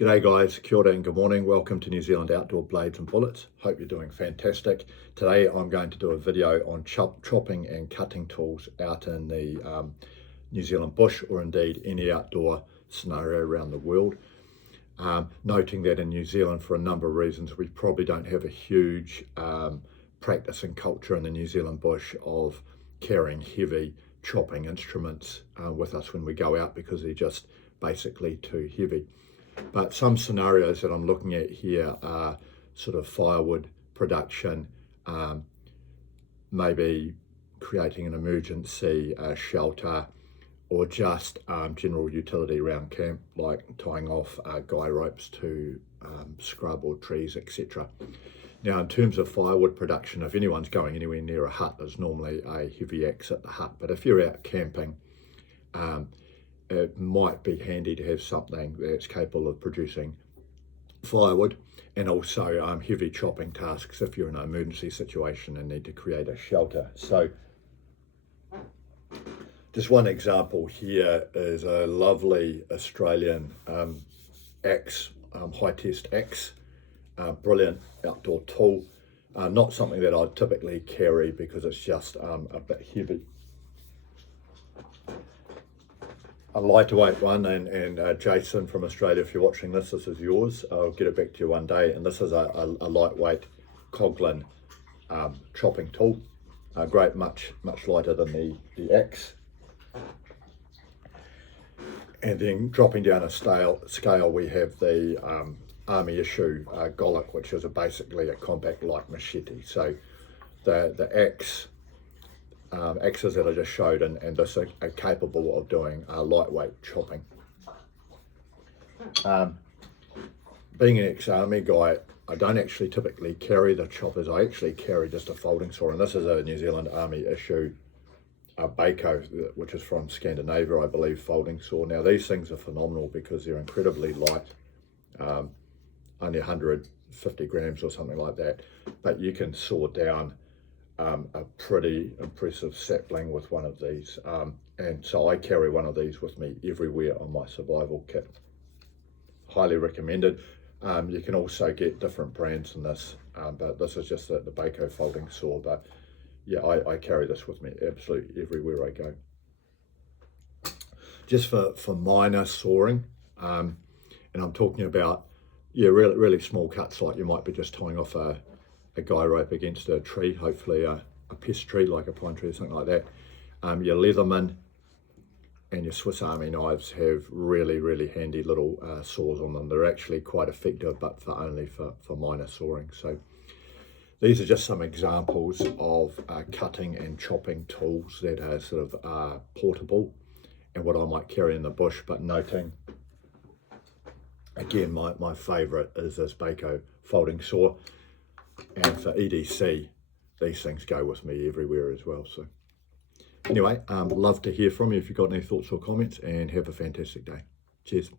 G'day guys, kia ora and good morning. Welcome to New Zealand Outdoor Blades and Bullets. Hope you're doing fantastic. Today I'm going to do a video on chopping and cutting tools out in the New Zealand bush, or indeed any outdoor scenario around the world. Noting that in New Zealand, for a number of reasons, we probably don't have a huge practice and culture in the New Zealand bush of carrying heavy chopping instruments with us when we go out, because they're just basically too heavy. But some scenarios that I'm looking at here are sort of firewood production, maybe creating an emergency shelter, or just general utility around camp, like tying off guy ropes to scrub or trees, etc. Now, in terms of firewood production, if anyone's going anywhere near a hut, there's normally a heavy axe at the hut. But if you're out camping, it might be handy to have something that's capable of producing firewood, and also heavy chopping tasks if you're in an emergency situation and need to create a shelter. So just one example here is a lovely Australian axe, high-test axe, brilliant outdoor tool. Not something that I'd typically carry because it's just a bit heavy. A lightweight one, and Jason from Australia, if you're watching this is yours. I'll get it back to you one day. And this is a lightweight Coghlan chopping tool, great, much lighter than the axe. And then dropping down a scale, we have the Army issue Golic, which is basically a compact light machete. So the axes that I just showed and this are capable of doing lightweight chopping. Being an ex-army guy, I don't actually typically carry the choppers. I actually carry just a folding saw, and this is a New Zealand Army issue Baco, which is from Scandinavia, I believe, folding saw. Now these things are phenomenal because they're incredibly light, only 150 grams or something like that, but you can saw down a pretty impressive sapling with one of these, and so I carry one of these with me everywhere on my survival kit. Highly recommended. You can also get different brands in this, but this is just the Baco folding saw. But yeah, I carry this with me absolutely everywhere I go. Just for minor sawing, and I'm talking about really small cuts, like you might be just tying off a guy rope against a tree, hopefully a pest tree like a pine tree or something like that. Your Leatherman and your Swiss Army knives have really handy little saws on them. They're actually quite effective, but only for minor sawing. So these are just some examples of cutting and chopping tools that are sort of portable and what I might carry in the bush. But noting, again, my favourite is this Baco folding saw. And for EDC, these things go with me everywhere as well. So anyway, love to hear from you if you've got any thoughts or comments, and have a fantastic day. Cheers.